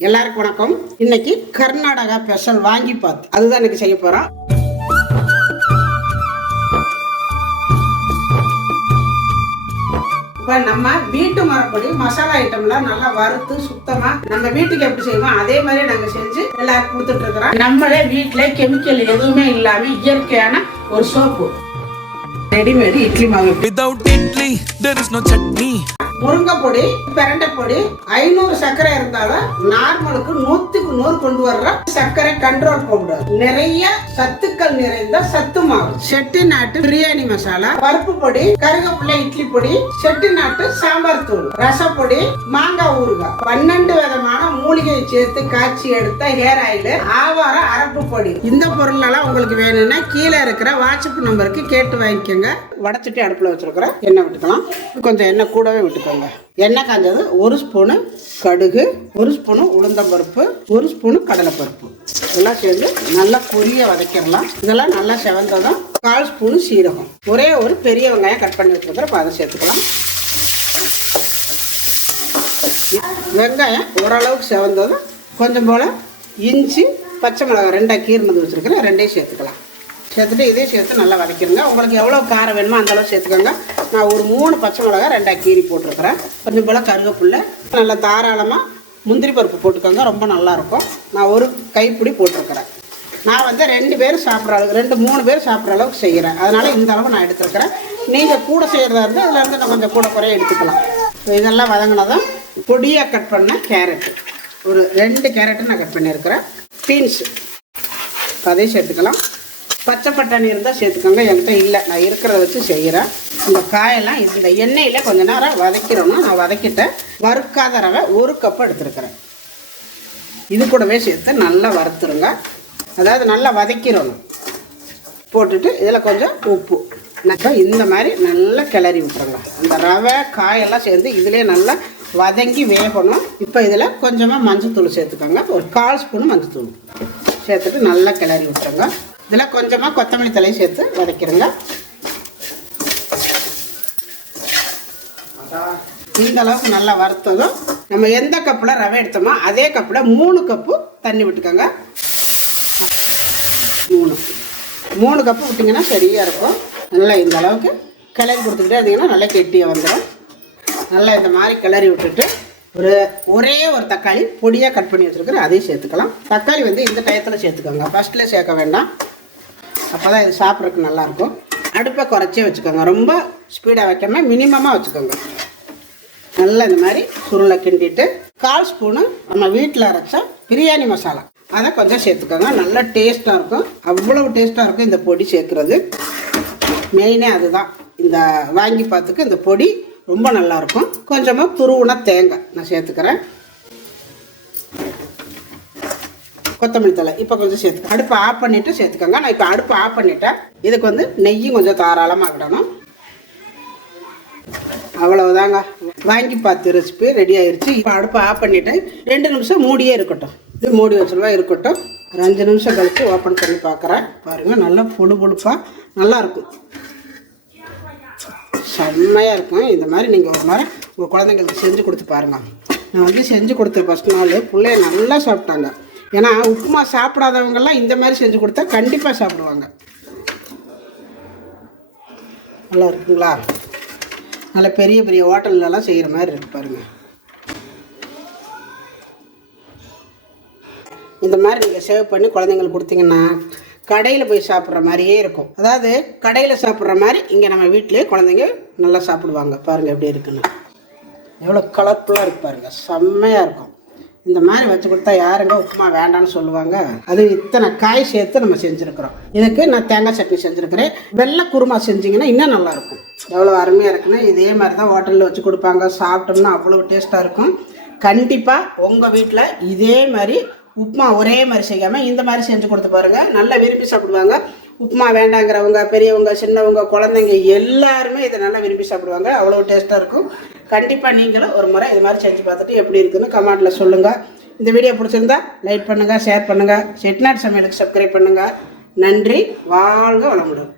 எல்லாருக்கும் வணக்கம். இன்னைக்கு கர்நாடகா ஸ்பெஷல் வாங்கி பார்த்து அதுதான் இன்னைக்கு செய்ய போறோம். இப்போ நம்ம வீட்டு மரப்படி மசாலா ஐட்டம்லாம் நல்லா வறுத்து சுத்தமா நம்ம வீட்டுக்கு எப்படி செய்வோம் அதே மாதிரி நாங்க செஞ்சு எல்லாருக்கும் கொடுத்துட்டு இருக்கிறோம். நம்மளே வீட்டில் கெமிக்கல் எதுவுமே இல்லாம இயற்கையான ஒரு சோப்பு ரெடிமேடு இட்லி மாவு. Without idli there is no chutney. முருங்கை பொடி பிரண்டை பொடி ஐநூறு சர்க்கரை இருந்தாலும் நார்மலுக்கு நூத்துக்கு நூறு கொண்டு வர்ற சர்க்கரை கண்ட்ரோல் பவுடர் நிறைய சத்துக்கள் நிறைந்த சத்து மாவு. செட்டி நாட்டு பிரியாணி மசாலா பருப்பு பொடி கருகப்புள்ள இட்லி பொடி செட்டி நாட்டு சாம்பார் தூள் ரசப்பொடி மாங்காய் ஊறுகாய். பன்னெண்டு விதமான மூலிகையை சேர்த்து காய்ச்சி எடுத்த ஹேர் ஆயில் ஆவாரம் பொடி. இந்த பொருளெல்லாம் உங்களுக்கு வேணும்னா கீழே இருக்கிற வாட்ஸ்அப் நம்பருக்கு கேட்டு வாங்கிக்கோங்க. வடச்சிட்டு அடுப்பில் வச்சிருக்கிறேன் எண்ணெய் விட்டுக்கலாம். கொஞ்சம் எண்ணெய் கூடவே விட்டுக்கோங்க. எண்ணெய் காஞ்சது ஒரு ஸ்பூனு கடுகு ஒரு ஸ்பூனு உளுந்தம்பருப்பு ஒரு ஸ்பூனு கடலைப்பருப்பு. எல்லாம் சேர்ந்து நல்லா பொரிய வதக்கிடலாம். இதெல்லாம் நல்லா செவந்ததும் கால் ஸ்பூனு சீரகம். ஒரே ஒரு பெரிய வெங்காயம் கட் பண்ணி வச்சுருக்கிறேன். அதை சேர்த்துக்கலாம். வெங்காயம் ஓரளவுக்கு செவந்ததும் கொஞ்சம் போல் இஞ்சி பச்சை மிளகாய் ரெண்டாக கீர்னது வச்சுருக்கிறேன் ரெண்டையும் சேர்த்துக்கலாம். சேர்த்துட்டு இதையும் சேர்த்து நல்லா வதக்கிடுங்க. உங்களுக்கு எவ்வளோ காரம் வேணுமோ அந்த அளவு சேர்த்துக்கோங்க. நான் ஒரு மூணு பச்சை மிளகாய் ரெண்டாக கீரி போட்டிருக்கிறேன். கொஞ்சம் போல் கருவேப்பில்லை நல்லா தாராளமாக முந்திரி பருப்பு போட்டுக்கோங்க. ரொம்ப நல்லாயிருக்கும் நான் ஒரு கைப்பிடி போட்டிருக்கிறேன். நான் வந்து ரெண்டு பேர் சாப்பிட்ற அளவுக்கு ரெண்டு மூணு பேர் சாப்பிட்ற அளவுக்கு செய்கிறேன் அதனால் இந்த அளவு நான் எடுத்துருக்கிறேன். நீங்கள் கூட செய்கிறதா இருந்தால் அதில் இருந்து நான் கொஞ்சம் கூட குறைய எடுத்துக்கலாம். இதெல்லாம் வதங்கினதும் பொடியாக கட் பண்ண கேரட்டு. ஒரு ரெண்டு கேரட்டு நான் கட் பண்ணியிருக்கிறேன். பீன்ஸு. அதையும் சேர்த்துக்கலாம். பச்சை பட்டாணி இருந்தால் சேர்த்துக்கோங்க. என்கிட்ட இல்லை. நான் இருக்கிறத வச்சு செய்கிறேன் இந்த காயெல்லாம் இந்த எண்ணெயில் கொஞ்ச நேரம் வதக்கிறோம்னா நான் வதக்கிட்டேன் வறுக்காத ரவை ஒரு கப் எடுத்துருக்கிறேன். இது கூடவே சேர்த்து நல்லா வறுத்துருங்க. அதாவது நல்லா வதக்கிறணும். போட்டுட்டு இதில் கொஞ்சம் உப்பு. நான் இந்த மாதிரி நல்லா கிளறி விட்டுருங்க. இந்த ரவை காயெல்லாம் சேர்ந்து இதிலே நல்லா வதங்கி வேகணும். இப்போ இதில் கொஞ்சமாக மஞ்சத்தூள் சேர்த்துக்கோங்க. ஒரு கால் ஸ்பூன் மஞ்சத்தூள் சேர்த்துட்டு நல்லா கிளறி விட்டுருங்க. இதில் கொஞ்சமாக கொத்தமல்லி தலையும் சேர்த்து வதக்கிடுங்க. இந்த அளவுக்கு நல்லா வறுத்ததும் நம்ம எந்த கப்பில் ரவை எடுத்தோமோ அதே கப்பில் மூணு கப்பு தண்ணி விட்டுக்கோங்க. மூணு. மூணு கப்பு விட்டிங்கன்னா சரியாக இருக்கும். நல்லா இந்த அளவுக்கு கிளறி கொடுத்துக்கிட்டே இருந்தீங்கன்னா நல்லா கெட்டியாக வந்துடும் நல்லா இந்த மாதிரி கிளறி விட்டுட்டு ஒரு ஒரே ஒரு தக்காளி பொடியாக கட் பண்ணி வச்சுருக்குறேன். அதையும் சேர்த்துக்கலாம். தக்காளி வந்து இந்த டயத்தில் சேர்த்துக்கோங்க. ஃபஸ்ட்டில் சேர்க்க வேண்டாம். அப்போ தான் இது சாப்பிட்றதுக்கு நல்லாயிருக்கும். அடுப்பை குறைச்சே வச்சுக்கோங்க. ரொம்ப ஸ்பீடாக வைக்காமல் மினிமமாக வச்சுக்கோங்க. நல்லா இந்த மாதிரி சுருளை கிண்டிட்டு கால் ஸ்பூனு நம்ம வீட்டில் அரைச்ச பிரியாணி மசாலா. அதை கொஞ்சம் சேர்த்துக்கோங்க. நல்லா டேஸ்ட்டாக இருக்கும். அவ்வளவு டேஸ்ட்டாக இருக்கும் இந்த பொடி சேர்க்குறது. மெயினே அதுதான். இந்த வாங்கி பார்த்துக்கு இந்த பொடி ரொம்ப நல்லாயிருக்கும். கொஞ்சமாக துருவுன தேங்காய். நான் சேர்த்துக்கிறேன். கொத்தமல்லி தழை. இப்போ கொஞ்சம் சேர்த்து அடுப்பு ஆஃப் பண்ணிவிட்டு சேர்த்துக்கோங்க. நான் இப்போ அடுப்பை ஆஃப் பண்ணிட்டேன். இதுக்கு வந்து நெய்யும் கொஞ்சம் தாராளமாக விடணும் அவ்வளவுதாங்க. வாங்கி பார்த்து ரெசிபி ரெடி ஆயிடுச்சு இப்போ அடுப்பை ஆஃப் பண்ணிட்டேன் ரெண்டு நிமிஷம் மூடியே இருக்கட்டும். இது மூடி வச்சுருவா இருக்கட்டும். ஒரு அஞ்சு நிமிஷம் கழித்து ஓப்பன் பண்ணி பார்க்குறேன். பாருங்கள் நல்லா பொழு பொழுப்பாக நல்லா இருக்கும் செம்மையாக இருக்கும். இந்த மாதிரி நீங்கள் ஒரு மாதிரி உங்கள் குழந்தைங்களுக்கு செஞ்சு கொடுத்து பாருங்கள் நான் வந்து செஞ்சு கொடுத்த ஃபஸ்ட் நாள். பிள்ளைய நல்லா சாப்பிட்டாங்க. ஏன்னா உப்புமா சாப்பிடாதவங்கெல்லாம் இந்த மாதிரி செஞ்சு கொடுத்தா கண்டிப்பாக சாப்பிடுவாங்க. நல்லா இருக்குங்களா? நல்ல பெரிய பெரிய ஹோட்டல்லலாம் செய்கிற மாதிரி இருக்கு பாருங்கள் இந்த மாதிரி நீங்கள் சேவ் பண்ணி குழந்தைங்களுக்கு கொடுத்தீங்கன்னா கடையில் போய் சாப்பிட்ற மாதிரியே இருக்கும். அதாவது கடையில் சாப்பிட்ற மாதிரி இங்கே நம்ம வீட்டிலேயே குழந்தைங்க நல்லா சாப்பிடுவாங்க. பாருங்கள் எப்படி இருக்குன்னு. எவ்வளோ கலர்ஃபுல்லாக இருக்கு பாருங்கள் செம்மையாக இருக்கும். இந்த மாதிரி வச்சு கொடுத்தா யாருங்க உப்புமா வேண்டாம்னு சொல்லுவாங்க? அது இத்தனை காய் சேர்த்து நம்ம செஞ்சுருக்கிறோம். இதுக்கு நான் தேங்காய் சட்னி செஞ்சுருக்கிறேன். வெள்ளை குருமா செஞ்சிங்கன்னா இன்னும் நல்லாயிருக்கும் எவ்வளோ அருமையாக இருக்குன்னா இதே மாதிரி தான் ஹோட்டலில் வச்சு கொடுப்பாங்க. சாப்பிட்டோம்னா அவ்வளோ டேஸ்ட்டாக இருக்கும். கண்டிப்பாக உங்கள் வீட்டில் இதே மாதிரி உப்புமா ஒரே மாதிரி செய்யாமல் இந்த மாதிரி செஞ்சு கொடுத்து பாருங்கள் நல்லா விரும்பி சாப்பிடுவாங்க. உப்புமா வேண்டாங்கிறவங்க பெரியவங்க சின்னவங்க குழந்தைங்க எல்லாருமே இதை நல்லா விரும்பி சாப்பிடுவாங்க. அவ்வளோ டேஸ்ட்டாக இருக்கும். கண்டிப்பாக நீங்களும் ஒரு முறை இது மாதிரி செஞ்சு பார்த்துட்டு எப்படி இருக்குன்னு கமெண்ட்டில் சொல்லுங்கள் இந்த வீடியோ பிடிச்சிருந்தா லைக் பண்ணுங்கள் ஷேர் பண்ணுங்கள் செட்நாட் சமையலுக்கு சப்ஸ்கிரைப் பண்ணுங்கள் நன்றி. வாழ்க வளமுடன்.